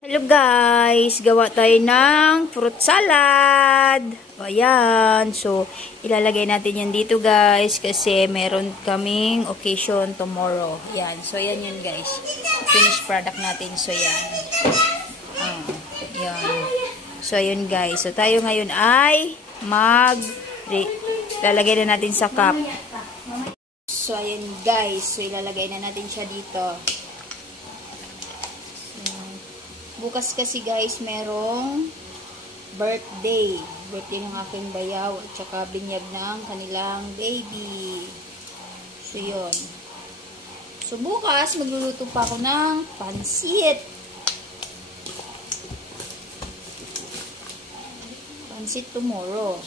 Hello guys, gawa tayo ng fruit salad. O ayan, so ilalagay natin yan dito guys kasi meron kaming occasion tomorrow. Ayan, so ayan yun guys. Finished product natin, so ayan. Ayan. So ayan guys, so tayo ngayon ay lalagay na natin sa cup. So ayan guys, so ilalagay na natin siya dito. Bukas kasi guys, merong birthday. Birthday ng aking bayaw at saka binyag ng kanilang baby. So, yun. So, bukas, magluluto pa ako ng pansit. Pansit tomorrow.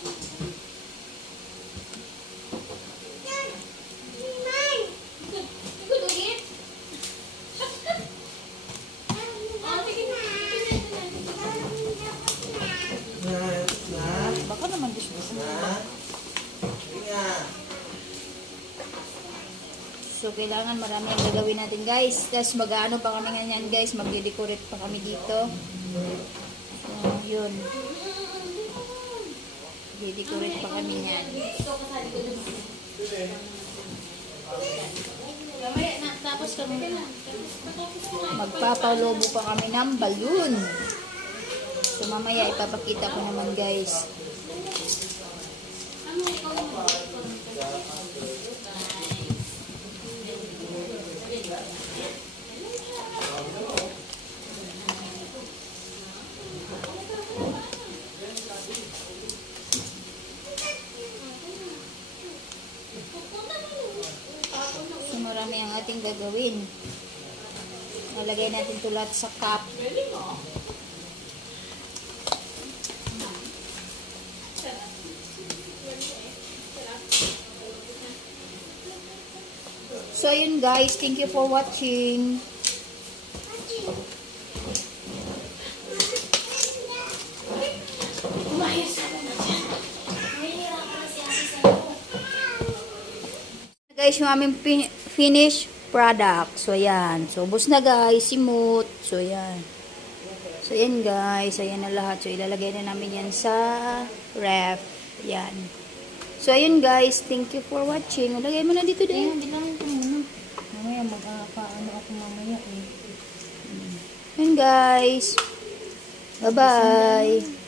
Baka naman gusto mo. So, kailangan marami ang gagawin natin guys. Tapos mag-ano pa kami ganyan guys. Mag-decorate pa kami dito. So, yun. Mag-decorate pa kami yan. Tapos kami magpapalobo pa kami ng balloon. So, mamaya ipapakita ko naman guys. So, marami ang ating gagawin. Nalagay natin ito lahat sa cup. So, yun guys. Thank you for watching. Guys, yung aming finished product. So, ayan. So, ubos na guys. Simot. So, ayan. So, ayan guys. Ayan na lahat. So, ilalagay na namin yan sa ref. Ayan. So, ayun guys. Thank you for watching. Lagay mo na dito din. Ayan, bilangin ko muna. Mamaya mag-ano ako mamaya eh. Ayan guys. Bye-bye.